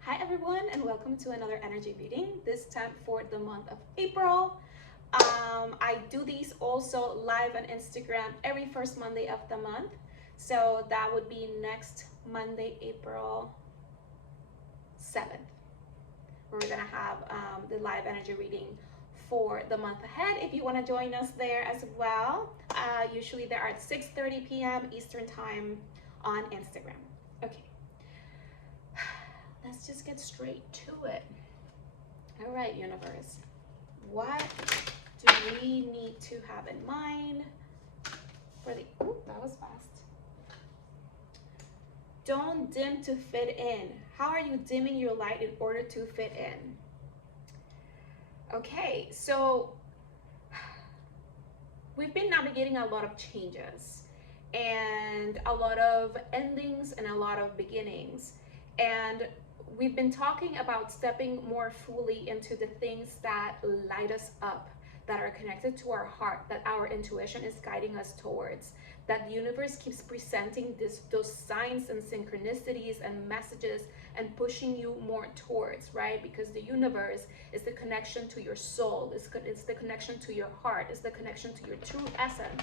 Hi everyone, and welcome to another energy reading, this time for the month of April. I do these also live on Instagram every first Monday of the month. So that would be next Monday, April 7th. We're gonna have the live energy reading for the month ahead. If you want to join us there as well, usually they're at 6:30 p.m. Eastern time on Instagram. Okay, let's just get straight to it. All right, universe, what do we need to have in mind for the, oh, that was fast. Don't dim to fit in. How are you dimming your light in order to fit in? Okay, so we've been navigating a lot of changes and a lot of endings and a lot of beginnings. And we've been talking about stepping more fully into the things that light us up, that are connected to our heart, that our intuition is guiding us towards, that the universe keeps presenting those signs and synchronicities and messages and pushing you more towards, right? Because the universe is the connection to your soul, it's the connection to your heart, it's the connection to your true essence,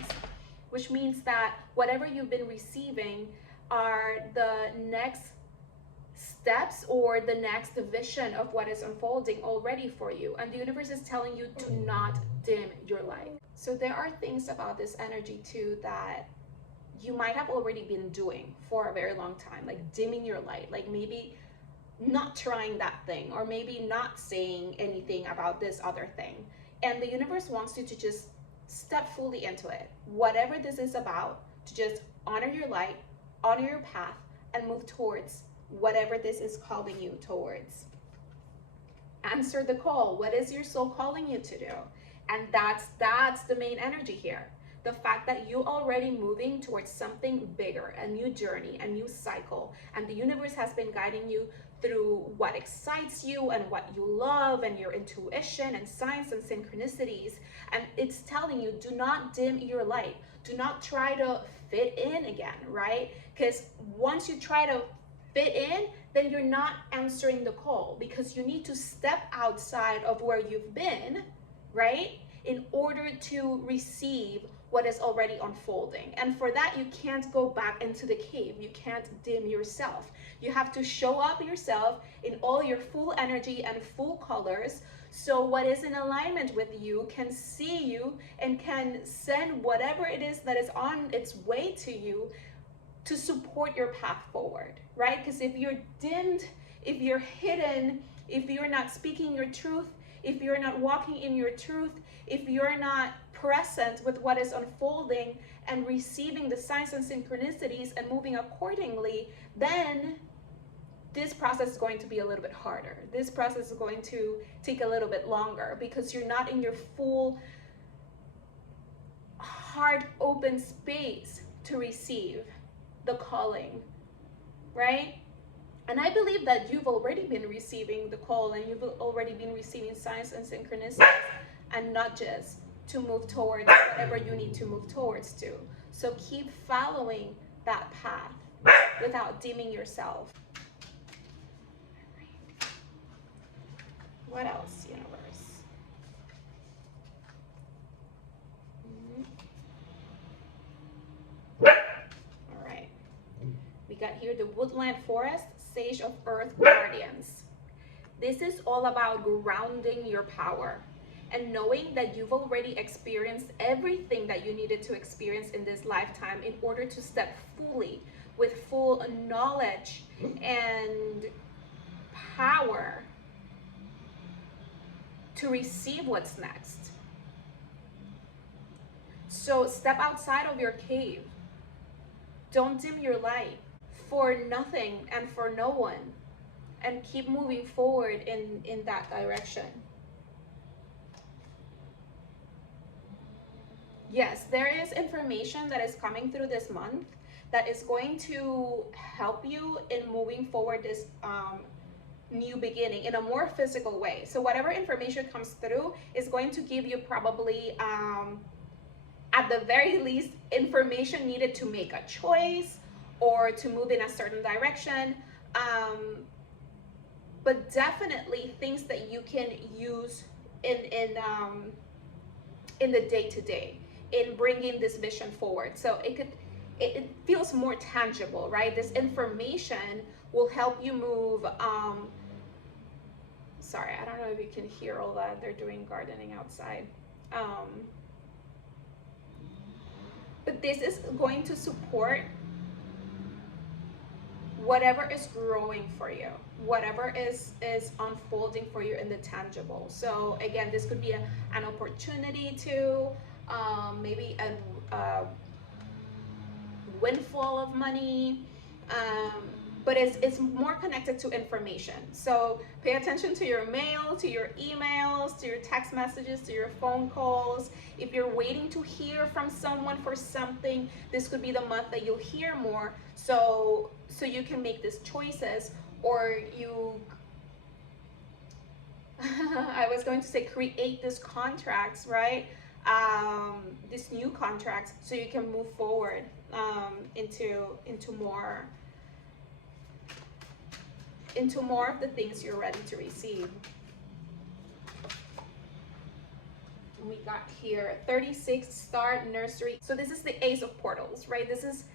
which means that whatever you've been receiving are the next steps or the next vision of what is unfolding already for you. And the universe is telling you to not dim your light. So there are things about this energy too that you might have already been doing for a very long time, like dimming your light, like maybe not trying that thing, or maybe not saying anything about this other thing. And the universe wants you to just step fully into it. Whatever this is about, to just honor your light, honor your path, and move towards whatever this is calling you towards. Answer the call. What is your soul calling you to do? And that's the main energy here. The fact that you already moving towards something bigger, a new journey, a new cycle, and the universe has been guiding you through what excites you and what you love and your intuition and signs and synchronicities. And it's telling you, do not dim your light. Do not try to fit in again, right? Because once you try to fit in, then you're not answering the call, because you need to step outside of where you've been, right? In order to receive what is already unfolding. And for that, you can't go back into the cave. You can't dim yourself. You have to show up yourself in all your full energy and full colors. So what is in alignment with you can see you and can send whatever it is that is on its way to you to support your path forward, right? Because if you're dimmed, if you're hidden, if you're not speaking your truth, if you're not walking in your truth, if you're not present with what is unfolding and receiving the signs and synchronicities and moving accordingly, then this process is going to be a little bit harder. This process is going to take a little bit longer, because you're not in your full heart open space to receive the calling, right? And I believe that you've already been receiving the call, and you've already been receiving signs and synchronicities and nudges to move towards whatever you need to move towards to. So keep following that path without dimming yourself. What else, universe? All right. We got here the Woodland Forest, Sage of Earth Guardians. This is all about grounding your power and knowing that you've already experienced everything that you needed to experience in this lifetime in order to step fully with full knowledge and power to receive what's next. So step outside of your cave. Don't dim your light for nothing and for no one, and keep moving forward in that direction. Yes, there is information that is coming through this month that is going to help you in moving forward this new beginning in a more physical way. So whatever information comes through is going to give you probably at the very least information needed to make a choice, or to move in a certain direction. But definitely things that you can use in the day to day, in bringing this vision forward. So it feels more tangible, right? This information will help you move. Sorry, I don't know if you can hear all that. They're doing gardening outside. But this is going to support whatever is growing for you, whatever is unfolding for you in the tangible. So again, this could be an opportunity to maybe a windfall of money, but it's more connected to information. So pay attention to your mail, to your emails, to your text messages, to your phone calls. If you're waiting to hear from someone for something, this could be the month that you'll hear more. So you can make these choices, or you I was going to say create these contracts, right? These new contracts, so you can move forward into more of the things you're ready to receive. We got here 36 star nursery. So this is the Ace of Portals, right? This is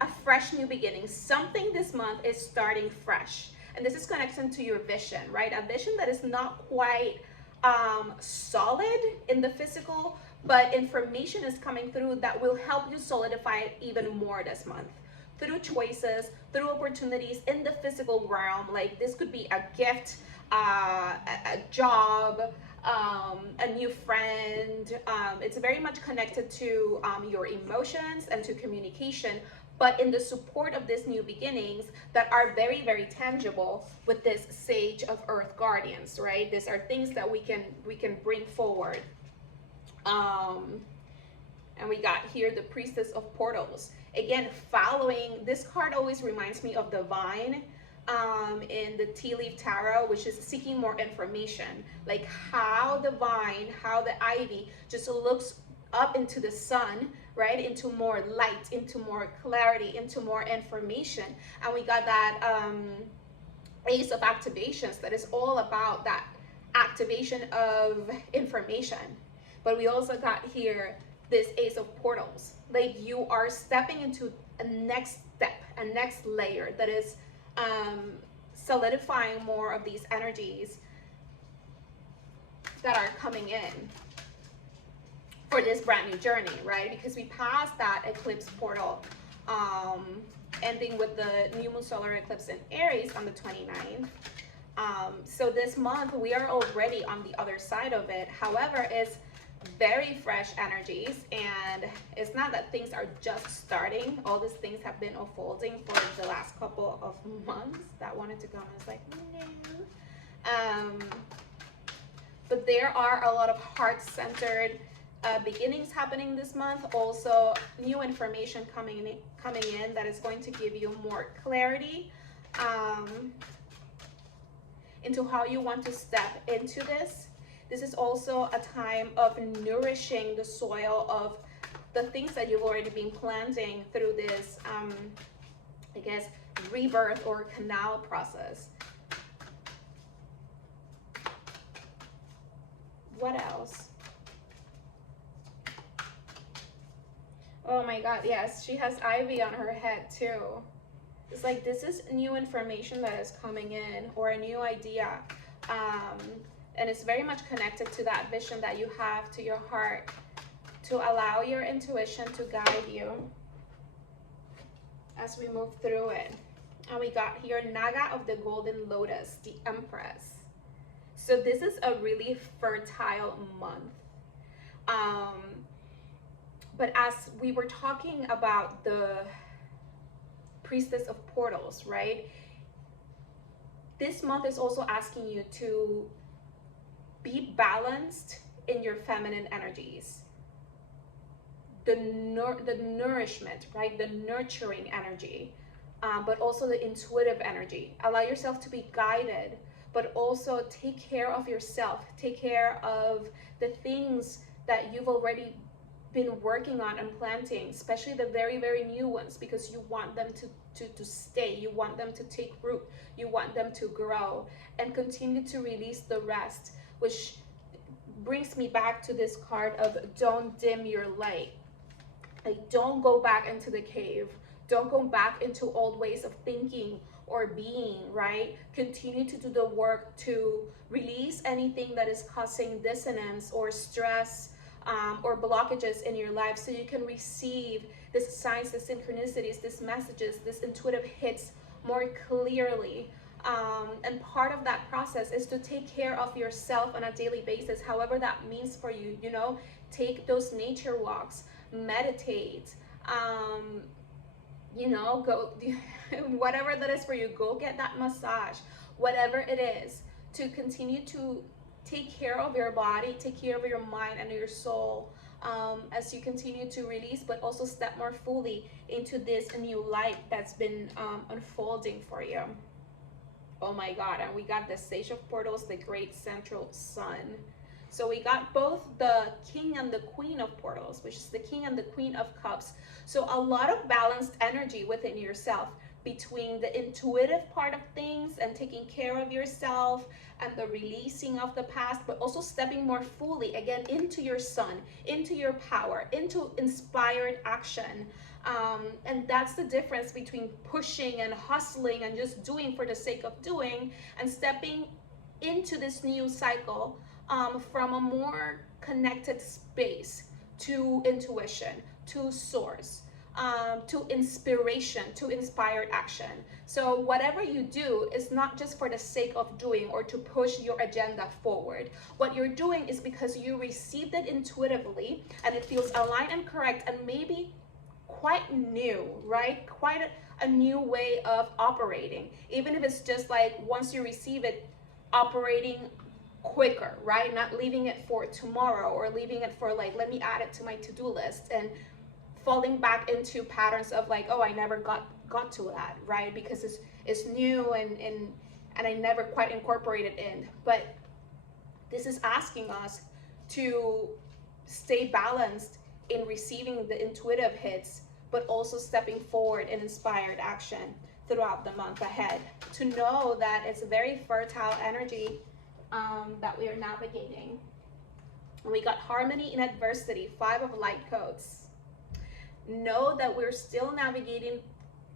a fresh new beginning. Something this month is starting fresh. And this is connected to your vision, right? A vision that is not quite solid in the physical, but information is coming through that will help you solidify it even more this month. Through choices, through opportunities in the physical realm. Like this could be a gift, a job, a new friend. It's very much connected to your emotions and to communication, but in the support of these new beginnings that are very, very tangible with this Sage of Earth Guardians, right? These are things that we can bring forward. And we got here the Priestess of Portals. Again, following, this card always reminds me of the vine in the Tea Leaf Tarot, which is seeking more information. Like how the vine, how the ivy just looks up into the sun, right? Into more light, into more clarity, into more information. And we got that Ace of Activations that is all about that activation of information. But we also got here this Ace of Portals. Like you are stepping into a next step, a next layer that is solidifying more of these energies that are coming in for this brand new journey, right? Because we passed that eclipse portal, ending with the new moon solar eclipse in Aries on the 29th. So this month we are already on the other side of it. However, it's very fresh energies, and it's not that things are just starting. All these things have been unfolding for the last couple of months. That wanted to come and it's like, no. But there are a lot of heart-centered beginnings happening this month. Also, new information coming in that is going to give you more clarity into how you want to step into this. This is also a time of nourishing the soil of the things that you've already been planting through this, I guess, rebirth or canal process. What else? Oh my God, yes, she has ivy on her head too. It's like this is new information that is coming in, or a new idea. And it's very much connected to that vision that you have, to your heart, to allow your intuition to guide you as we move through it. And we got here Naga of the Golden Lotus, the Empress. So this is a really fertile month. But as we were talking about the Priestess of Portals, right? This month is also asking you to be balanced in your feminine energies. The nourishment, right? The nurturing energy, but also the intuitive energy. Allow yourself to be guided, but also take care of yourself. Take care of the things that you've already been working on and planting, especially the very, very new ones, because you want them to stay, you want them to take root, you want them to grow, and continue to release the rest, which brings me back to this card of don't dim your light. Like, don't go back into the cave. Don't go back into old ways of thinking or being, right? Continue to do the work to release anything that is causing dissonance or stress, or blockages in your life, so you can receive these signs, these synchronicities, these messages, these intuitive hits more clearly. And part of that process is to take care of yourself on a daily basis, however that means for you. You know, take those nature walks, meditate, you know, go whatever that is for you. Go get that massage, whatever it is, to continue to take care of your body, take care of your mind and your soul, as you continue to release, but also step more fully into this new light that's been unfolding for you. Oh my God, and we got the Sage of Portals, the Great Central Sun. So we got both the King and the Queen of Portals, which is the King and the Queen of Cups. So a lot of balanced energy within yourself, between the intuitive part of things and taking care of yourself and the releasing of the past, but also stepping more fully again into your sun, into your power, into inspired action. And that's the difference between pushing and hustling and just doing for the sake of doing, and stepping into this new cycle, from a more connected space to intuition, to source, to inspiration, to inspired action. So whatever you do is not just for the sake of doing or to push your agenda forward. What you're doing is because you received it intuitively and it feels aligned and correct, and maybe quite new, right? Quite a new way of operating. Even if it's just like, once you receive it, operating quicker, right? Not leaving it for tomorrow, or leaving it for like, let me add it to my to-do list, and falling back into patterns of like, oh, I never got to that, right? Because it's new and I never quite incorporated in. But this is asking us to stay balanced in receiving the intuitive hits, but also stepping forward in inspired action throughout the month ahead, to know that it's a very fertile energy that we are navigating. And we got harmony in adversity, 5 of light codes. Know that we're still navigating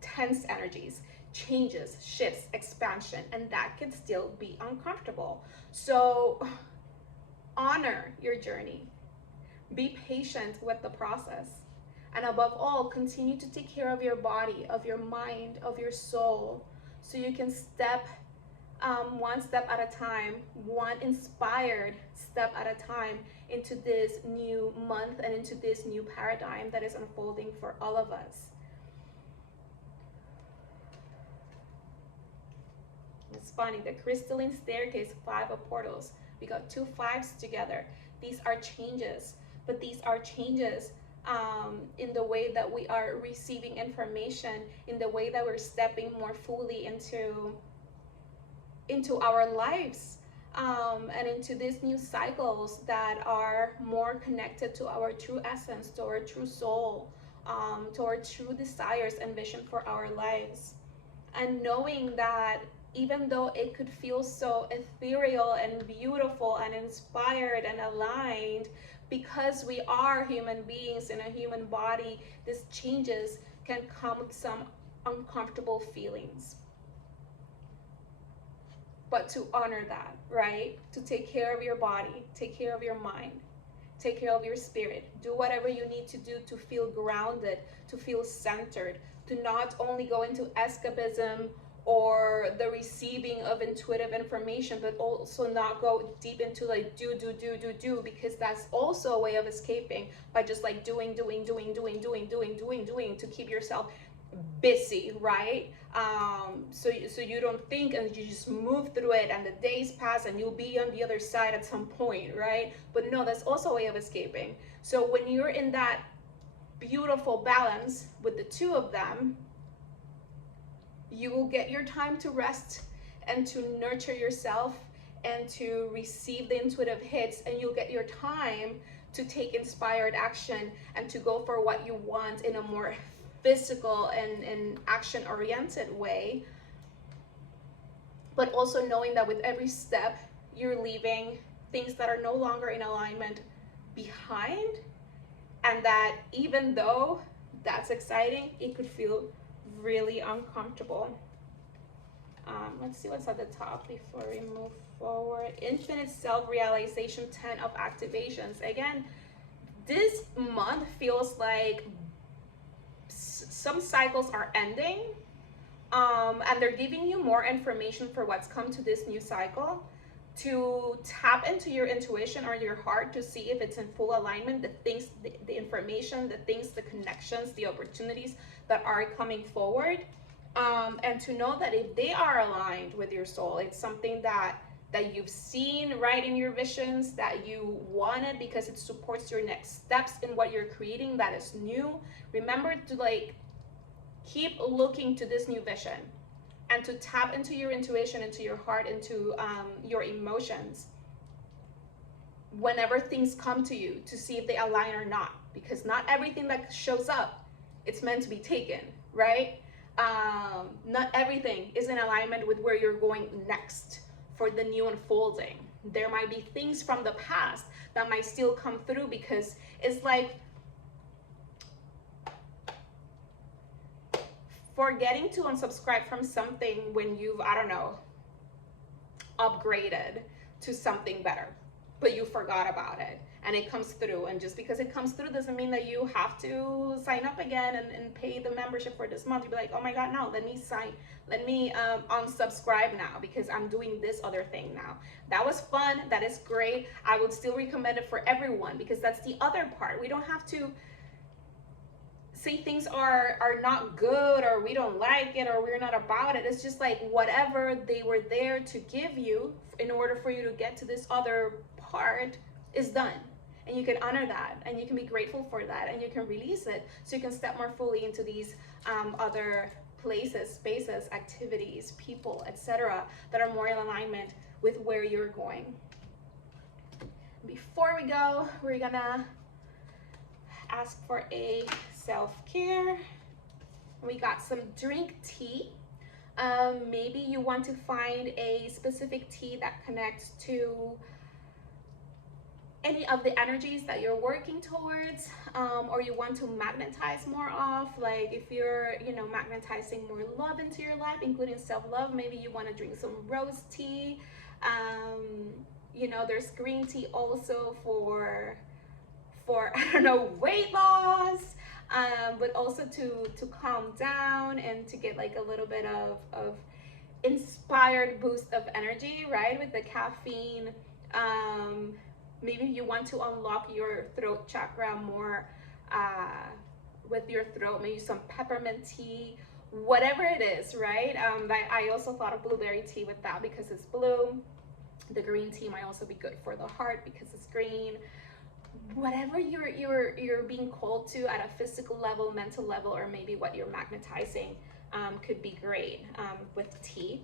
tense energies, changes, shifts, expansion, and that can still be uncomfortable. So honor your journey. Be patient with the process. And above all, continue to take care of your body, of your mind, of your soul, so you can step one step at a time, one inspired step at a time, into this new month and into this new paradigm that is unfolding for all of us. It's funny, the crystalline staircase, 5 of portals. We got 2 5s together. These are changes, but these are changes in the way that we are receiving information, in the way that we're stepping more fully into our lives, and into these new cycles that are more connected to our true essence, to our true soul, to our true desires and vision for our lives. And knowing that even though it could feel so ethereal and beautiful and inspired and aligned, because we are human beings in a human body, these changes can come with some uncomfortable feelings. But to honor that, right? To take care of your body, take care of your mind, take care of your spirit. Do whatever you need to do to feel grounded, to feel centered, to not only go into escapism or the receiving of intuitive information, but also not go deep into like do, because that's also a way of escaping, by just like doing to keep yourself busy, right? So you don't think, and you just move through it, and the days pass and you'll be on the other side at some point, right? But no, that's also a way of escaping. So when you're in that beautiful balance with the 2 of them, you will get your time to rest and to nurture yourself and to receive the intuitive hits, and you'll get your time to take inspired action and to go for what you want in a more physical and action oriented way. But also knowing that with every step, you're leaving things that are no longer in alignment behind, and that even though that's exciting, it could feel really uncomfortable. Let's see what's at the top before we move forward. Infinite self-realization, 10 of activations. Again, this month feels like some cycles are ending, and they're giving you more information for what's come to this new cycle, to tap into your intuition or your heart to see if it's in full alignment, the things, the information, the things, the connections, the opportunities that are coming forward. And to know that if they are aligned with your soul, it's something that you've seen right in your visions, that you wanted because it supports your next steps in what you're creating that is new. Remember to like keep looking to this new vision and to tap into your intuition, into your heart, into your emotions whenever things come to you, to see if they align or not, because not everything that shows up, it's meant to be taken, right? Not everything is in alignment with where you're going next for the new unfolding. There might be things from the past that might still come through, because it's like forgetting to unsubscribe from something when you've, I don't know, upgraded to something better, but you forgot about it and it comes through. And just because it comes through doesn't mean that you have to sign up again and pay the membership for this month. You'd be like, oh my God, no, let me unsubscribe now because I'm doing this other thing now. That was fun. That is great. I would still recommend it for everyone, because that's the other part. We don't have to say things are not good, or we don't like it, or we're not about it. It's just like whatever they were there to give you in order for you to get to this other part is done. And you can honor that, and you can be grateful for that, and you can release it so you can step more fully into these other places, spaces, activities, people, etc., that are more in alignment with where you're going. Before we go, we're gonna ask for a self-care. We got some drink tea. Maybe you want to find a specific tea that connects to any of the energies that you're working towards, or you want to magnetize more of, like if you're, you know, magnetizing more love into your life, including self-love, maybe you want to drink some rose tea. You know, there's green tea also for I don't know, weight loss, but also to calm down and to get like a little bit of inspired boost of energy, right, with the caffeine. Maybe you want to unlock your throat chakra more with your throat, maybe some peppermint tea, whatever it is, right? I also thought of blueberry tea with that because it's blue. The green tea might also be good for the heart because it's green. Whatever you're being called to at a physical level, mental level, or maybe what you're magnetizing could be great with tea.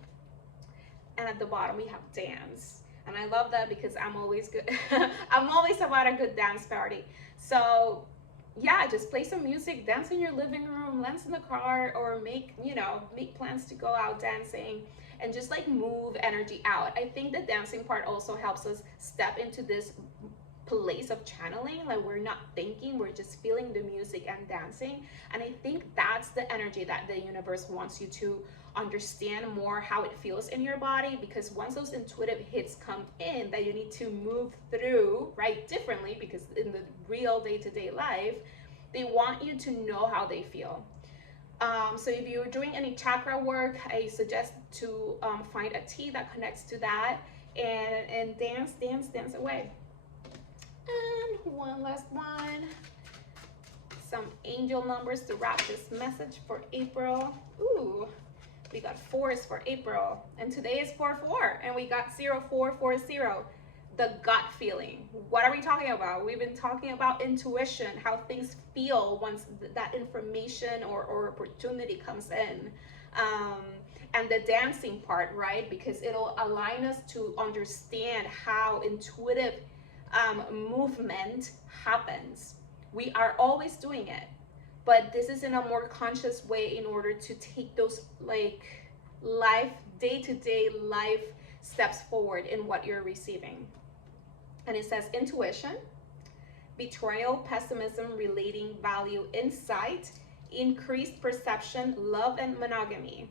And at the bottom we have dance. And I love that because I'm always good. I'm always about a good dance party. So yeah, just play some music, dance in your living room, dance in the car, or make plans to go out dancing and just like move energy out. I think the dancing part also helps us step into this place of channeling, like we're not thinking, we're just feeling the music and dancing. And I think that's the energy that the universe wants you to understand more, how it feels in your body, because once those intuitive hits come in that you need to move through, right, differently, because in the real day-to-day life, they want you to know how they feel. So if you're doing any chakra work, I suggest to find a tea that connects to that and dance away. And one last one, some angel numbers to wrap this message for April. Ooh, we got 4s for April, and today is 4-4, and we got 0440. The gut feeling. What are we talking about? We've been talking about intuition, how things feel once that information or opportunity comes in. And the dancing part, right? Because it'll align us to understand how intuitive movement happens. We are always doing it, but this is in a more conscious way in order to take those like life, day-to-day life steps forward in what you're receiving. And it says intuition, betrayal, pessimism, relating, value, insight, increased perception, love, and monogamy.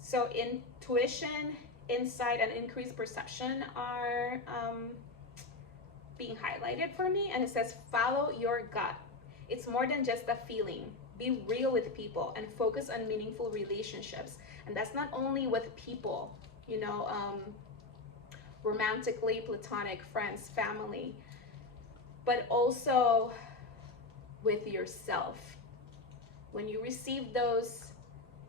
So intuition, insight, and increased perception are being highlighted for me. And it says follow your gut. It's more than just a feeling. Be real with people and focus on meaningful relationships. And that's not only with people, you know, romantically, platonic, friends, family, but also with yourself. When you receive those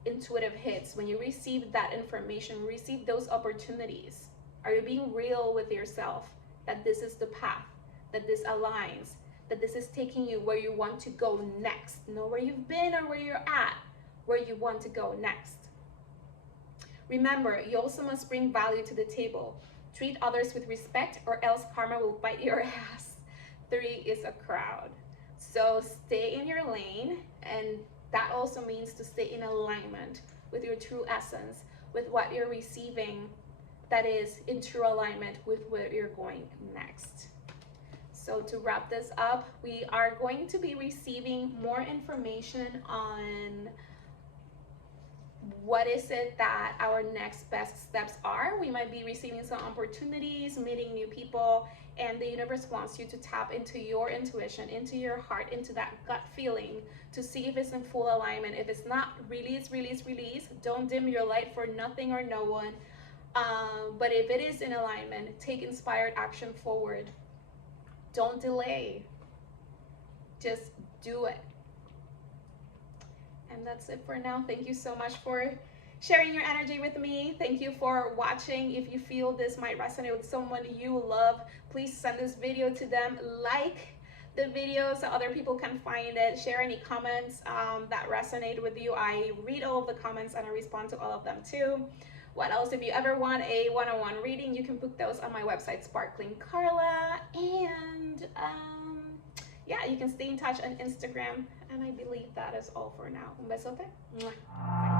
intuitive hits, when you receive that information, receive those opportunities, are you being real with yourself that this is the path, that this aligns, that this is taking you where you want to go next? Not where you've been or where you're at, where you want to go next. Remember, you also must bring value to the table. Treat others with respect or else karma will bite your ass. 3 is a crowd. So stay in your lane, and that also means to stay in alignment with your true essence, with what you're receiving that is in true alignment with where you're going next. So to wrap this up, we are going to be receiving more information on what is it that our next best steps are. We might be receiving some opportunities, meeting new people, and the universe wants you to tap into your intuition, into your heart, into that gut feeling to see if it's in full alignment. If it's not, release, release, release. Don't dim your light for nothing or no one. But if it is in alignment, take inspired action forward. Don't delay. Just do it. And that's it for now. Thank you so much for sharing your energy with me. Thank you for watching. If you feel this might resonate with someone you love, please send this video to them. Like the video so other people can find it. Share any comments that resonate with you. I read all of the comments and I respond to all of them too. What else? If you ever want a one-on-one reading, you can book those on my website, Sparkling Carla. And yeah, you can stay in touch on Instagram. And I believe that is all for now. Un besote. Bye.